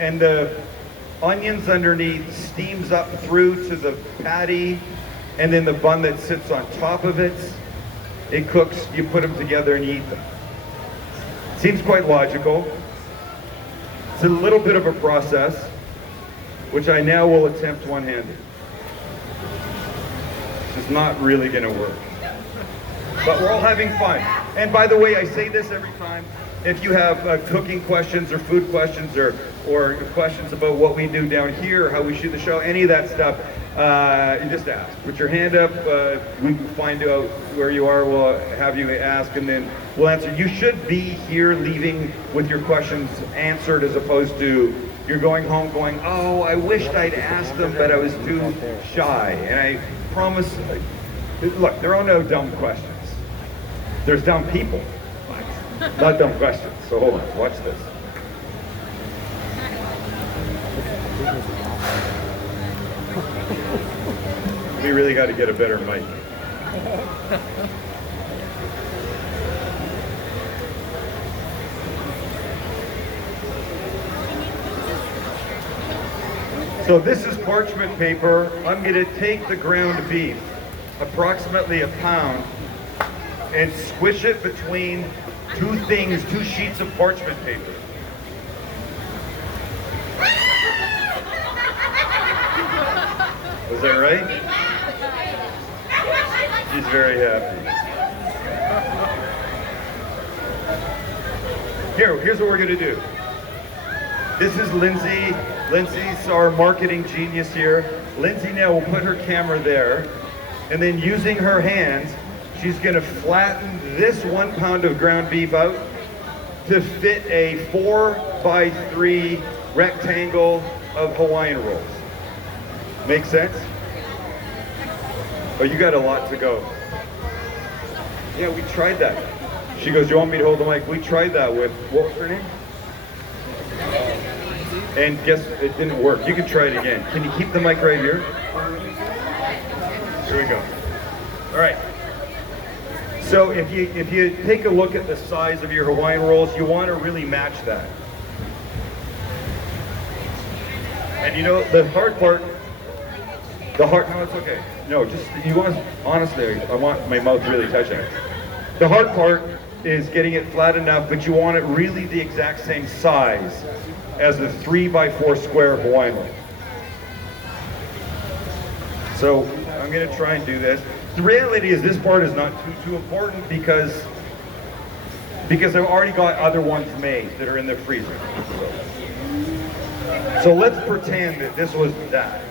and the onions underneath steams up through to the patty, and then the bun that sits on top of it, it cooks, you put them together and you eat them. Seems quite logical. It's a little bit of a process, which I now will attempt one-handed. It's not really gonna work. But we're all having fun. And by the way, I say this every time. If you have cooking questions or food questions or questions about what we do down here, or how we shoot the show, any of that stuff, you just ask. Put your hand up, we can find out where you are, we'll have you ask, and then we'll answer. You should be here leaving with your questions answered, as opposed to you're going home going, oh, I wished I'd asked them, but I was too shy. And I promise, look, there are no dumb questions. There's dumb people, not dumb questions. So hold on, watch this. We really got to get a better mic. So this is parchment paper. I'm going to take the ground beef, approximately a pound, and squish it between two sheets of parchment paper. Was that right? She's very happy. Here's what we're gonna do. This is Lindsay. Lindsay's our marketing genius here. Lindsay now will put her camera there, and then using her hands, she's gonna flatten this 1 pound of ground beef out to fit a 4x3 rectangle of Hawaiian rolls. Make sense? Oh, you got a lot to go. Yeah, we tried that. She goes, you want me to hold the mic? We tried that with, what was her name? And guess it didn't work. You can try it again. Can you keep the mic right here? Here we go. All right. So if you take a look at the size of your Hawaiian rolls, you want to really match that. And you know, the hard part, no, it's okay. No, just, you want, honestly, I want my mouth really touching it. The hard part is getting it flat enough, but you want it really the exact same size as the 3x4 square Hawaiian roll. So I'm gonna try and do this. The reality is this part is not too important because I've already got other ones made that are in the freezer. So let's pretend that this was that.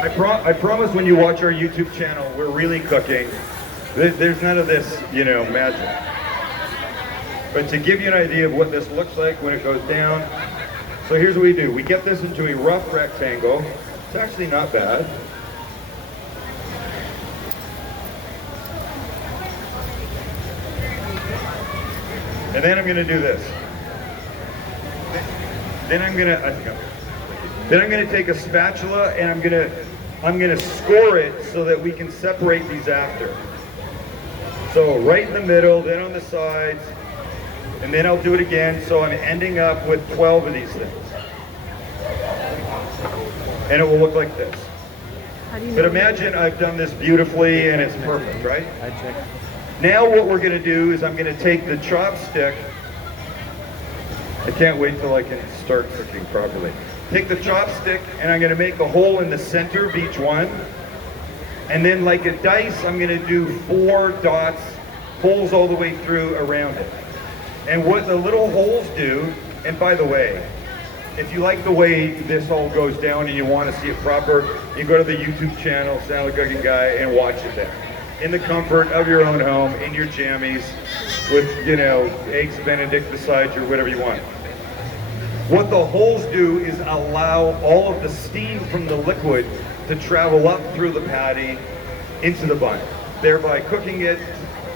I promise when you watch our YouTube channel, we're really cooking. There's none of this, you know, magic. But to give you an idea of what this looks like when it goes down, so here's what we do. We get this into a rough rectangle. It's actually not bad. And then I'm going to do this. Then I'm going to take a spatula and I'm going to score it so that we can separate these after. So right in the middle, then on the sides, and then I'll do it again. So I'm ending up with 12 of these things. And it will look like this. But imagine I've done this beautifully and it's perfect, right? I checked. Now what we're going to do is I'm going to take the chopstick. I can't wait till I can start cooking properly. Take the chopstick and I'm going to make a hole in the center of each one. And then like a dice, I'm going to do 4 dots, holes all the way through around it. And what the little holes do, and by the way, if you like the way this all goes down and you want to see it proper, you go to the YouTube channel, Salad Cooking Guy, and watch it there. In the comfort of your own home, in your jammies, with, you know, eggs Benedict beside you, or whatever you want. What the holes do is allow all of the steam from the liquid to travel up through the patty into the bun, thereby cooking it,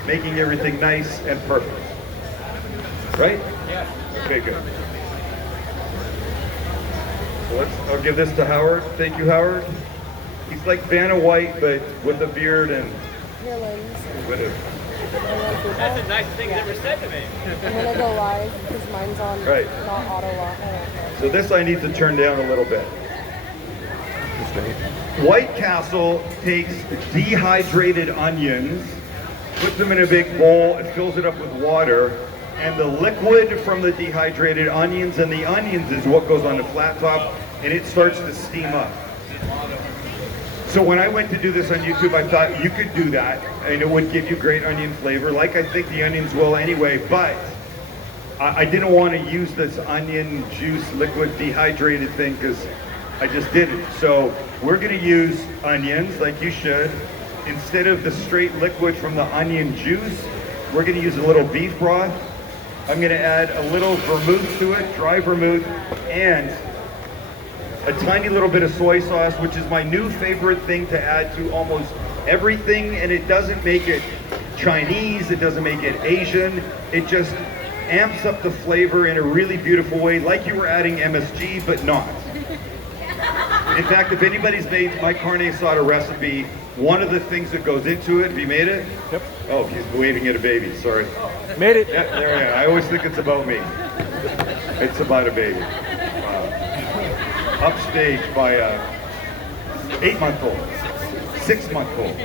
making everything nice and perfect. Right? Yeah. Okay, good. So I'll give this to Howard. Thank you, Howard. He's like Vanna White, but with a beard and Here, ladies. with a... That's the nicest thing he's ever said to me. I'm gonna go live because mine's on Right. not auto lock. I don't know. So this I need to turn down a little bit. White Castle takes dehydrated onions, puts them in a big bowl, and fills it up with water, and the liquid from the dehydrated onions and the onions is what goes on the flat top, and it starts to steam up. So when I went to do this on YouTube, I thought you could do that, and it would give you great onion flavor, like I think the onions will anyway, but I didn't want to use this onion juice liquid dehydrated thing because I just didn't. So we're going to use onions like you should. Instead of the straight liquid from the onion juice, we're going to use a little beef broth. I'm going to add a little vermouth to it, dry vermouth, and a tiny little bit of soy sauce, which is my new favorite thing to add to almost everything, and it doesn't make it Chinese, it doesn't make it Asian, it just amps up the flavor in a really beautiful way, like you were adding MSG, but not. In fact, if anybody's made my carne asada recipe, one of the things that goes into it, have you made it? Yep. Oh, he's waving at a baby, sorry. Made it. Yeah, there we are. I always think it's about me. It's about a baby. Upstaged by a 8-month-old, 6-month-old.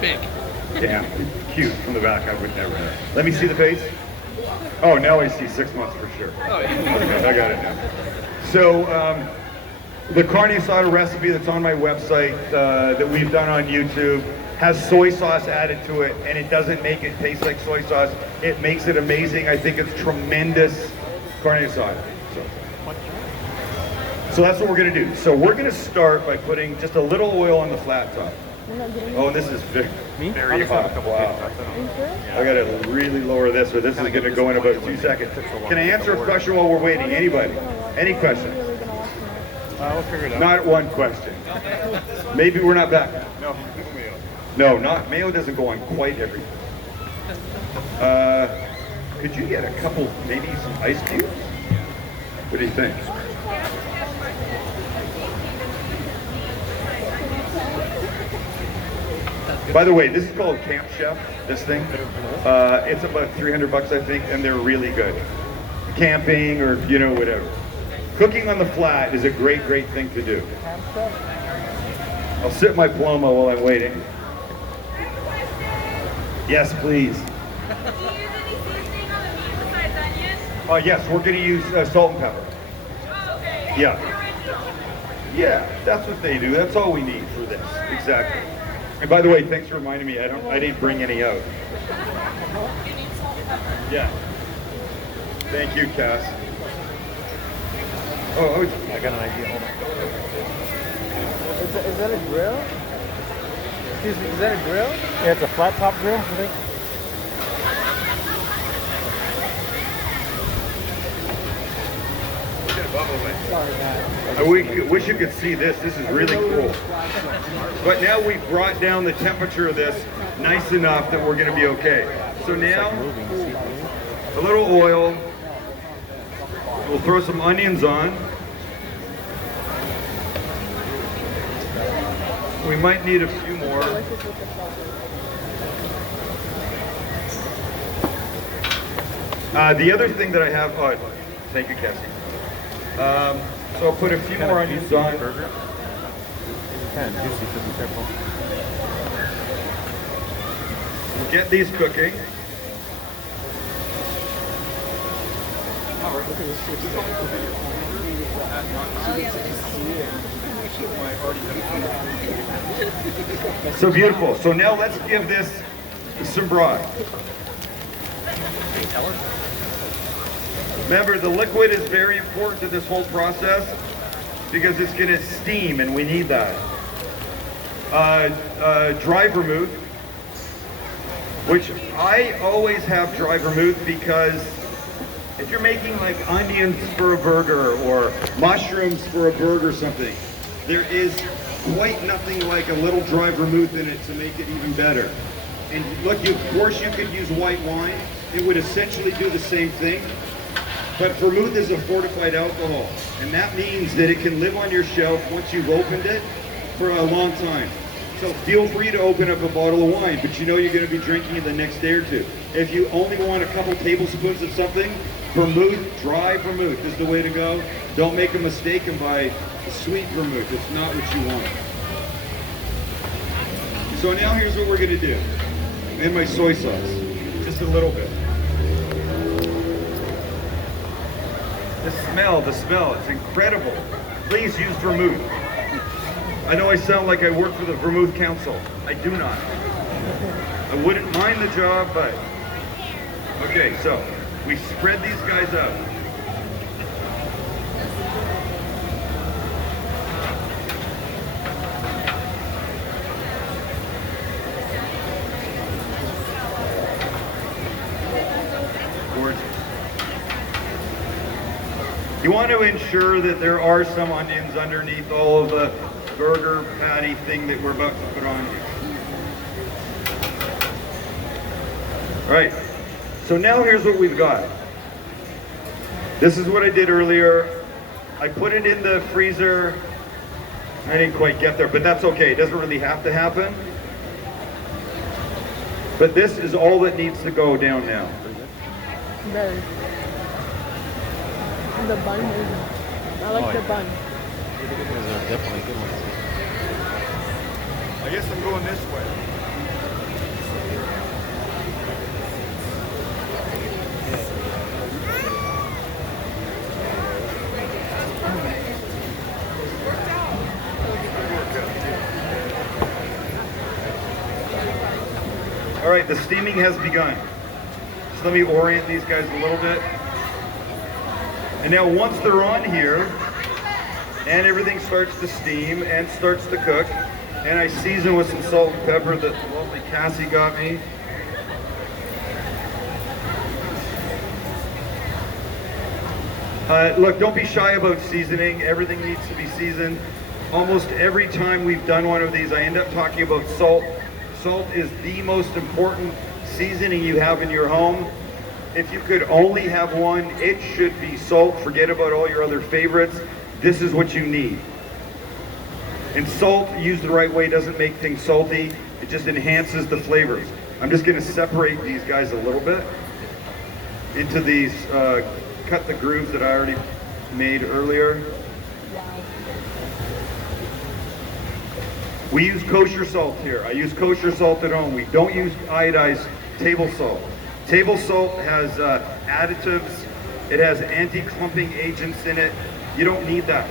Big. Damn, cute from the back. I would never. Let me see the face. Oh, now I see 6 months for sure. Oh, yeah. Okay, I got it now. So the carne asada recipe that's on my website that we've done on YouTube has soy sauce added to it, and it doesn't make it taste like soy sauce. It makes it amazing. I think it's tremendous carne asada. So that's what we're gonna do. So we're gonna start by putting just a little oil on the flat top. Oh, and this is very hot. Wow. I gotta really lower this, or this is gonna go in about 2 seconds. Can I answer a question while we're waiting? Anybody? Any questions? We'll figure it out. Not one question. Maybe we're not back. No. No, not mayo doesn't go on quite everything. Could you get a couple, maybe some ice cubes? What do you think? By the way, this is called Camp Chef, this thing. It's about 300 bucks, I think, and they're really good. Camping or, you know, whatever. Cooking on the flat is a great, great thing to do. I'll sip my Paloma while I'm waiting. Yes, please. Do you use any seasoning on the meat besides onions? Yes, we're going to use salt and pepper. Oh, okay. Yeah. Original. Yeah, that's what they do. That's all we need for this. Exactly. And by the way, thanks for reminding me. I didn't bring any out. You need salt and pepper. Yeah. Thank you, Cass. Oh, I got an idea. Hold on. Is that a grill? Excuse me, is that a grill? Yeah, it's a flat top grill, I think. Sorry, guys. I wish you could see this. This is really cool. But now we've brought down the temperature of this nice enough that we're going to be okay. So now, a little oil. We'll throw some onions on. We might need a few more. The other thing that I have, thank you, Cassie. So I'll put a few more onions on. Kind of juicy, so be careful. We'll get these cooking. So beautiful. So now let's give this some broth. Remember, the liquid is very important to this whole process because it's going to steam, and we need that. Dry vermouth, which I always have dry vermouth because if you're making like onions for a burger or mushrooms for a burger or something, there is quite nothing like a little dry vermouth in it to make it even better. And look, of course you could use white wine. It would essentially do the same thing. But vermouth is a fortified alcohol, and that means that it can live on your shelf once you've opened it for a long time. So feel free to open up a bottle of wine, but you know you're going to be drinking it the next day or two. If you only want a couple tablespoons of something, vermouth, dry vermouth is the way to go. Don't make a mistake and buy a sweet vermouth. It's not what you want. So now here's what we're going to do. And my soy sauce, just a little bit. The smell, it's incredible. Please use vermouth. I know I sound like I work for the Vermouth Council. I do not. I wouldn't mind the job, but... Okay, so we spread these guys out. Gorgeous. You want to ensure that there are some onions underneath all of the burger patty thing that we're about to put on here. All right, so now here's what we've got. This is what I did earlier. I put it in the freezer. I didn't quite get there, but that's okay. It doesn't really have to happen. But this is all that needs to go down now. Very. The bun is, I like the bun. Definitely good ones. I guess I'm going this way. All right, the steaming has begun. So let me orient these guys a little bit. And now once they're on here, and everything starts to steam and starts to cook, and I season with some salt and pepper that the lovely Cassie got me. Look, don't be shy about seasoning. Everything needs to be seasoned. Almost every time we've done one of these, I end up talking about salt. Salt is the most important seasoning you have in your home. If you could only have one, it should be salt. Forget about all your other favorites. This is what you need. And salt, used the right way, doesn't make things salty. It just enhances the flavors. I'm just going to separate these guys a little bit into these, cut the grooves that I already made earlier. We use kosher salt here. I use kosher salt at home. We don't use iodized table salt. Table salt has additives. It has anti-clumping agents in it. You don't need that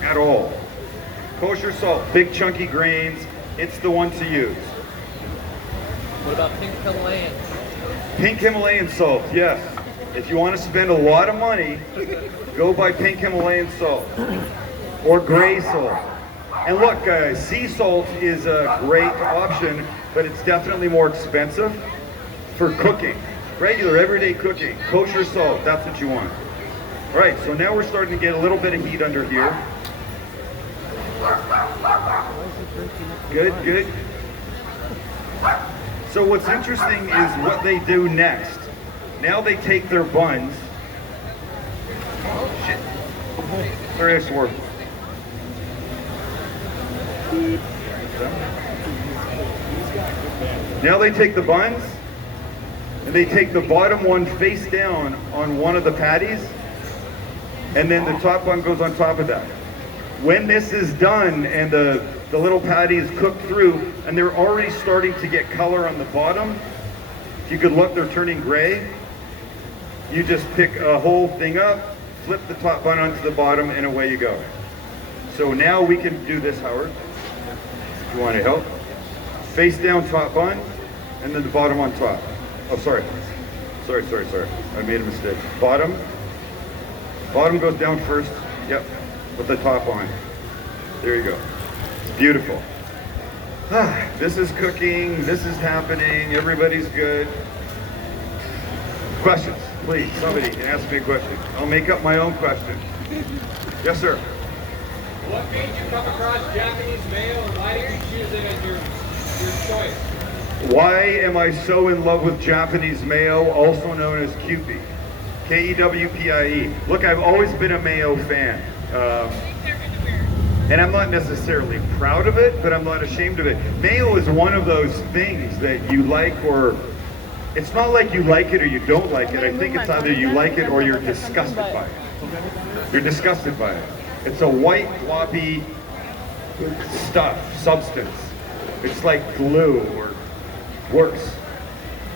at all. Kosher salt, big chunky grains. It's the one to use. What about pink Himalayan? Pink Himalayan salt, yes. If you want to spend a lot of money, go buy pink Himalayan salt or gray salt. And look, guys, sea salt is a great option, but it's definitely more expensive for cooking. Regular, everyday cooking. Kosher salt, that's what you want. All right, so now we're starting to get a little bit of heat under here. Good, good. So what's interesting is what they do next. Now they take their buns. Oh, shit. Sorry, I swore. Now they take the buns and they take the bottom one face down on one of the patties, and then the top one goes on top of that. When this is done and the little patty is cooked through and they're already starting to get color on the bottom, if you could look, they're turning gray. You just pick a whole thing up, flip the top bun onto the bottom, and away you go. So now we can do this, Howard. If you want to help. Face down top bun, and then the bottom on top. Oh, sorry. Sorry. I made a mistake. Bottom goes down first. Yep, with the top on. There you go. Beautiful. This is cooking. This is happening. Everybody's good. Questions, please. Somebody can ask me a question. I'll make up my own question. Yes, sir. What made you come across Japanese mayo, and why did you choose it as your choice? Why am I so in love with Japanese mayo, also known as Kewpie? K-E-W-P-I-E. Look, I've always been a mayo fan. And I'm not necessarily proud of it, but I'm not ashamed of it. Mayo is one of those things that you like, or it's not like you like it or you don't like it. I think it's either you like it or you're disgusted by it. You're disgusted by it. It's a white, floppy stuff, substance. It's like glue or worse.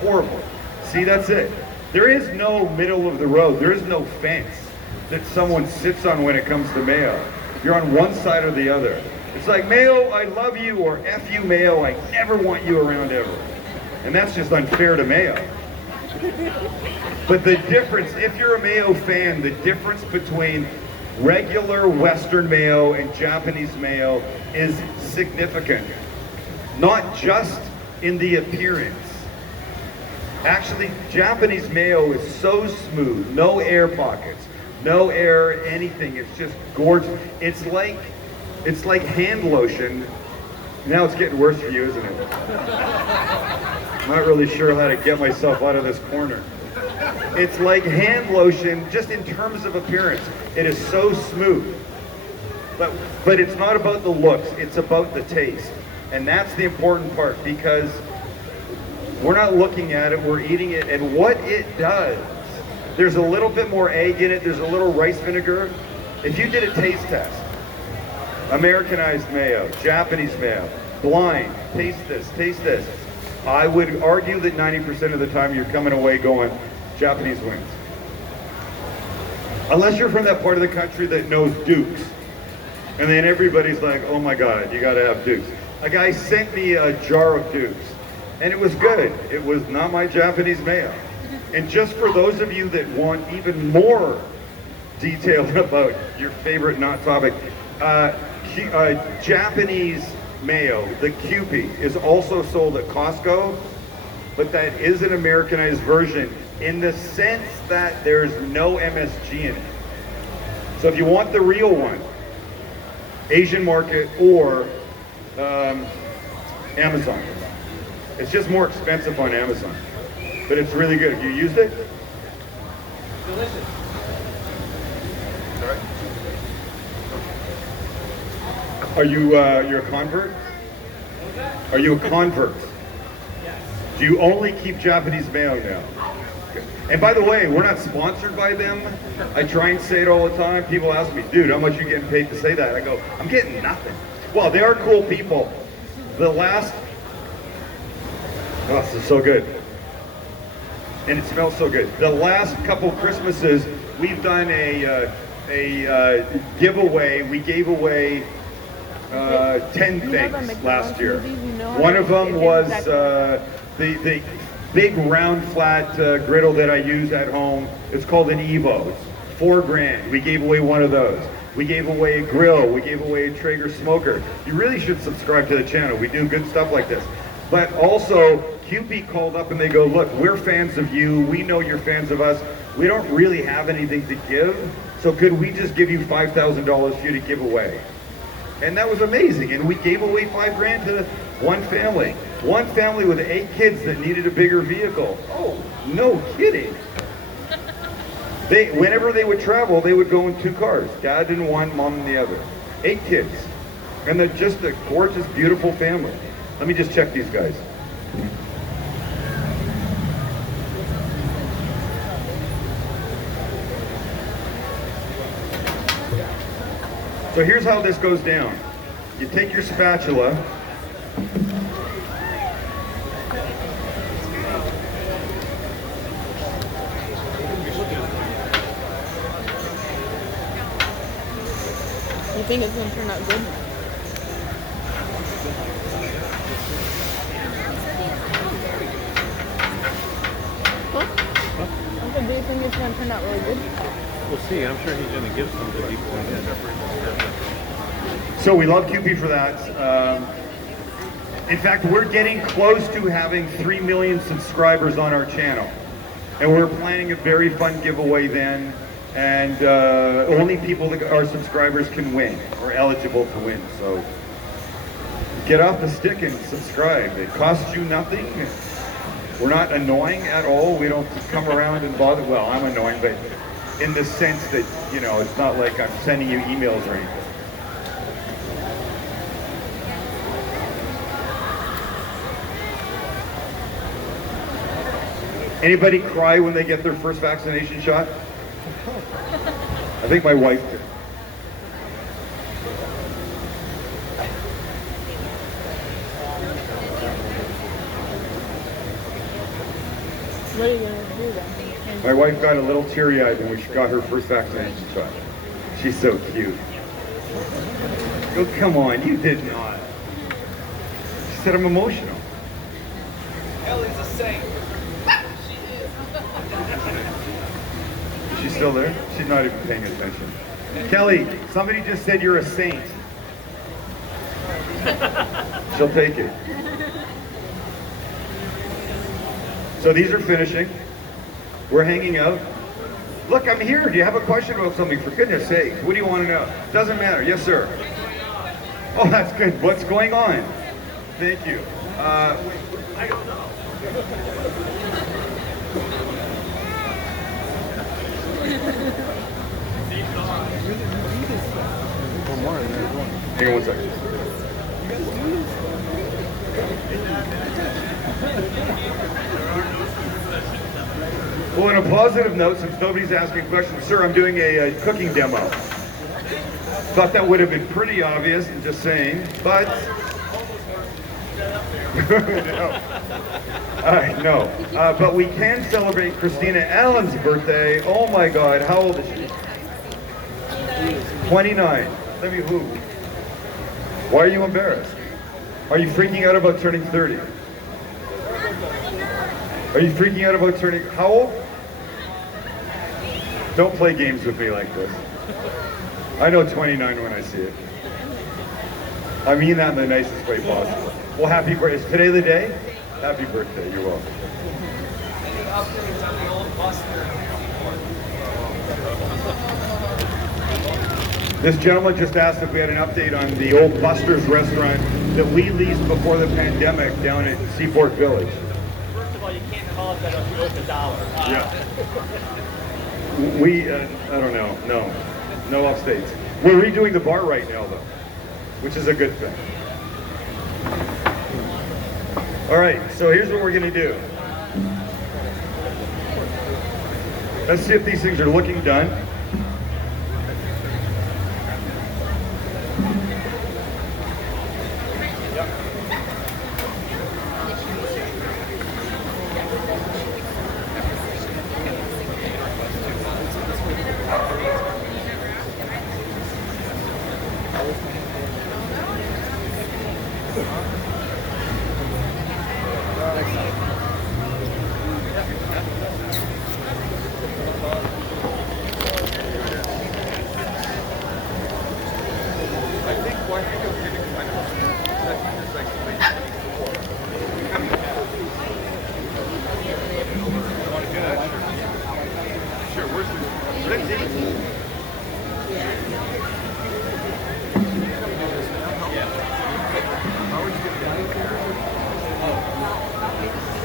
Horrible. See, that's it. There is no middle of the road. There is no fence that someone sits on when it comes to mayo. You're on one side or the other. It's like, Mayo, I love you, or F you, Mayo, I never want you around ever. And that's just unfair to Mayo. But the difference, if you're a Mayo fan, the difference between regular Western mayo and Japanese mayo is significant. Not just in the appearance. Actually, Japanese mayo is so smooth, no air pockets, no air, anything. It's just gorgeous. It's like hand lotion. Now it's getting worse for you, isn't it? I'm not really sure how to get myself out of this corner. It's like hand lotion, just in terms of appearance. It is so smooth. But it's not about the looks, it's about the taste. And that's the important part, because we're not looking at it, we're eating it, and what it does. There's a little bit more egg in it, there's a little rice vinegar. If you did a taste test, Americanized mayo, Japanese mayo, blind, taste this, I would argue that 90% of the time you're coming away going, Japanese wings. Unless you're from that part of the country that knows Dukes. And then everybody's like, oh my God, you gotta have Dukes. A guy sent me a jar of Dukes, and it was good. It was not my Japanese mayo. And just for those of you that want even more detail about your favorite not topic, Japanese mayo, the Kewpie, is also sold at Costco, but that is an Americanized version in the sense that there's no MSG in it. So if you want the real one, Asian market or Amazon. It's just more expensive on Amazon, but it's really good. Have you used it? Delicious. Sorry. Are you you're a convert? Are you a convert? Yes. Do you only keep Japanese mayo now? And by the way, we're not sponsored by them. I try and say it all the time. People ask me, dude, how much are you getting paid to say that? I go, I'm getting nothing. Well, they are cool people. The last, oh, this is so good. And it smells so good. The last couple Christmases, we've done a giveaway. We gave away 10 things last year. One of them was the big round flat griddle that I use at home. It's called an Evo. It's $4,000. We gave away one of those. We gave away a grill. We gave away a Traeger smoker. You really should subscribe to the channel. We do good stuff like this. But also, Kewpie called up and they go, look, we're fans of you. We know you're fans of us. We don't really have anything to give. So could we just give you $5,000 for you to give away? And that was amazing. And we gave away $5,000 to one family. One family with 8 kids that needed a bigger vehicle. Oh, no kidding. Whenever they would travel, they would go in 2 cars. Dad in one, mom in the other. 8 kids. And they're just a gorgeous, beautiful family. Let me just check these guys. So here's how this goes down. You take your spatula. You think it's gonna turn out good? Huh? I said, do you think it's gonna turn out really good? We'll see. I'm sure he's going to give some good people. So we love Kewpie for that. In fact, we're getting close to having 3 million subscribers on our channel. And we're planning a very fun giveaway then. And only people that are subscribers can win, or eligible to win. So get off the stick and subscribe. It costs you nothing. We're not annoying at all. We don't come around and bother. Well, I'm annoying, but in the sense that, you know, it's not like I'm sending you emails or anything. Anybody cry when they get their first vaccination shot? I think my wife did. What are you gonna do then? My wife got a little teary-eyed when she got her first vaccination shot. She's so cute. Oh, come on, you did not. She said I'm emotional. Ellie's a saint. Is she still there? She's not even paying attention. Kelly, somebody just said you're a saint. She'll take it. So these are finishing. We're hanging out. Look, I'm here. Do you have a question about something? For goodness sake, what do you want to know? Doesn't matter. Yes, sir. Oh, that's good. What's going on? Thank you. I don't know. Hang on one second. Well, on a positive note, since nobody's asking questions, sir, I'm doing a cooking demo. Thought that would have been pretty obvious, I'm just saying, but... no. No. But we can celebrate Christina Allen's birthday. Oh my God, how old is she? 29. Let me who? Why are you embarrassed? Are you freaking out about turning 30? Are you freaking out about turning, how old? Don't play games with me like this. I know 29 when I see it. I mean that in the nicest way possible. Well, happy birthday. Is today the day? Happy birthday, you're welcome. Any updates on the old Buster? This gentleman just asked if we had an update on the old Buster's restaurant that we leased before the pandemic down at Seaport Village. First of all, you can't call it that if you owe the dollar. Yeah. We, I don't know, no updates. We're redoing the bar right now though, which is a good thing. All right, so here's what we're gonna do. Let's see if these things are looking done.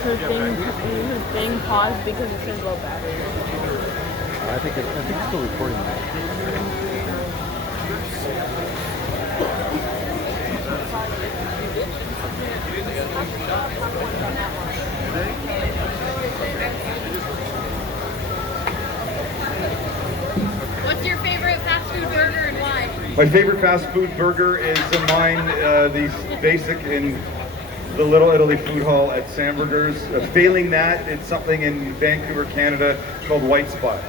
Her thing paused because it says low battery. I think it's still recording. What's your favorite fast food burger and why? My favorite fast food burger is mine, the basic in the Little Italy Food Hall at Sandburgers. Failing that, it's something in Vancouver, Canada called White Spot.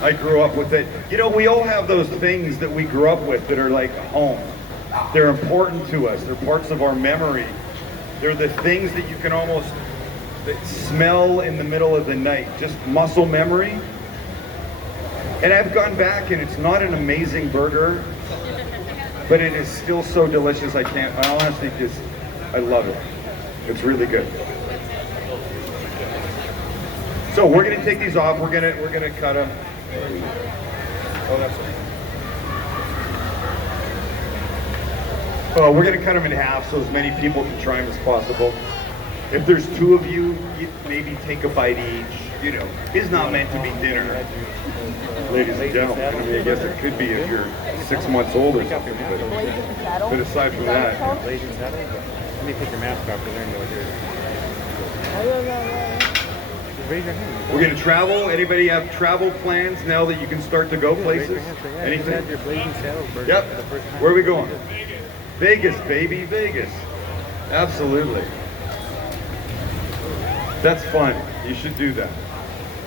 I grew up with it. You know, we all have those things that we grew up with that are like home. They're important to us. They're parts of our memory. They're the things that you can almost smell in the middle of the night. Just muscle memory. And I've gone back and it's not an amazing burger, but it is still so delicious. I honestly just, I love it. It's really good. So we're gonna take these off. We're gonna cut them. Oh, that's right. Oh, we're gonna cut them in half so as many people can try them as possible. If there's two of you, maybe take a bite each. You know, it's not meant to be dinner, ladies and gentlemen. I mean, I guess it could be if you're 6 months old or something. But aside from that, Let me take your mask off because they're going to do it. Raise your hand. We're gonna travel. Anybody have travel plans now that you can start to go Raise places? your hand. Say, yeah, you Anything? had your blazing saddles burger Yep. for the first time. Where are we going? Vegas, baby, Vegas. Absolutely. That's fun. You should do that.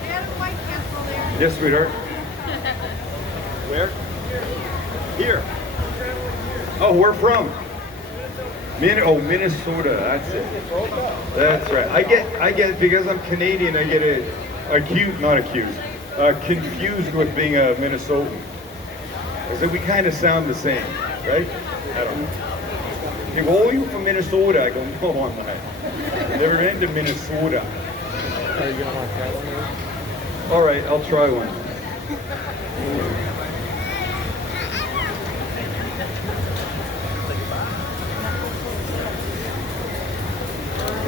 They had a White Castle there. Yes, sweetheart. Where? Here. Oh, where from? Minnesota. That's it. That's right. I get because I'm Canadian. I get confused with being a Minnesotan. I said we kind of sound the same, right? I don't know. They go, oh, you from Minnesota? I go, no, I'm not. Never been to Minnesota. Are you gonna want to try one? All right, I'll try one.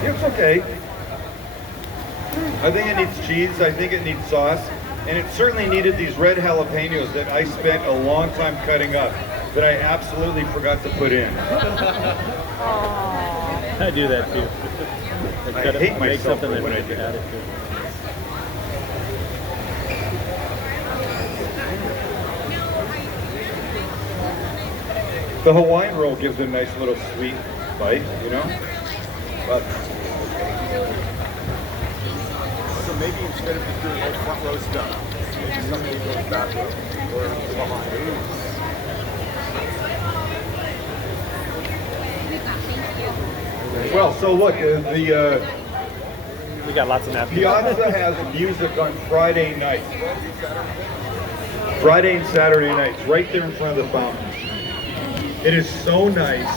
It's okay. I think it needs cheese. I think it needs sauce. And it certainly needed these red jalapenos that I spent a long time cutting up that I absolutely forgot to put in. I do that too. I hate make myself something when that I do add it that. to. The Hawaiian roll gives it a nice little sweet bite, you know? But So maybe instead of just doing all front row stuff, maybe somebody goes back row or behind. well, so look, the We got lots of napkins. Piazza has music on Friday night. Friday and Saturday nights, right there in front of the fountain. It is so nice.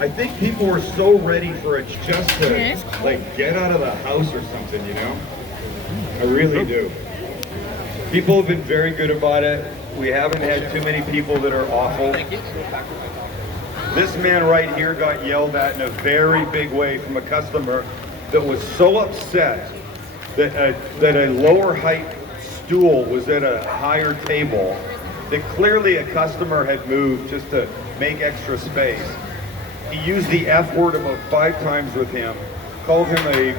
I think people were so ready for it just to like get out of the house or something, you know? I really do. People have been very good about it. We haven't had too many people that are awful. This man right here got yelled at in a very big way from a customer that was so upset that a lower height stool was at a higher table that clearly a customer had moved just to make extra space. He used the F word about 5 times with him, called him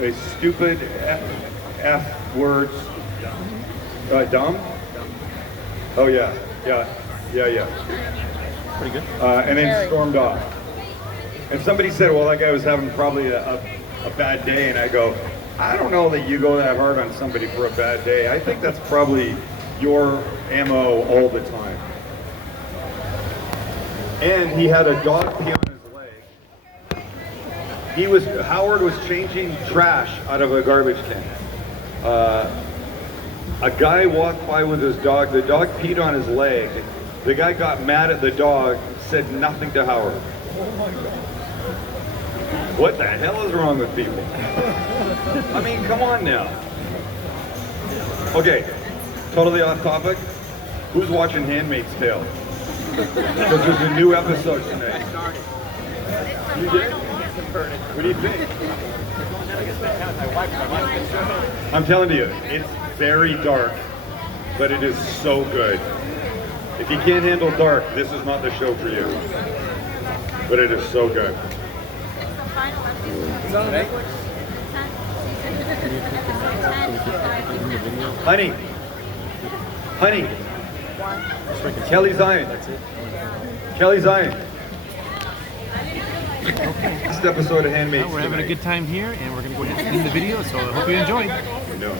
a stupid F word, dumb? Oh yeah. Pretty good. And then stormed off. And somebody said, well, that guy was having probably a bad day, and I go, I don't know that you go that hard on somebody for a bad day. I think that's probably your MO all the time. And he had a dog pee on his leg. Howard was changing trash out of a garbage can. A guy walked by with his dog. The dog peed on his leg. The guy got mad at the dog, said nothing to Howard. What the hell is wrong with people? I mean, come on now. Okay, totally off topic. Who's watching Handmaid's Tale? Because there's a new episode tonight. You did? What do you think? I'm telling you, it's very dark, but it is so good. If you can't handle dark, this is not the show for you. But it is so good. Honey, Kelly Zion. Kelly Zion. Next episode of Handmaid's We're having a good time here, and we're going to go ahead and end the video, so I hope you enjoyed. No.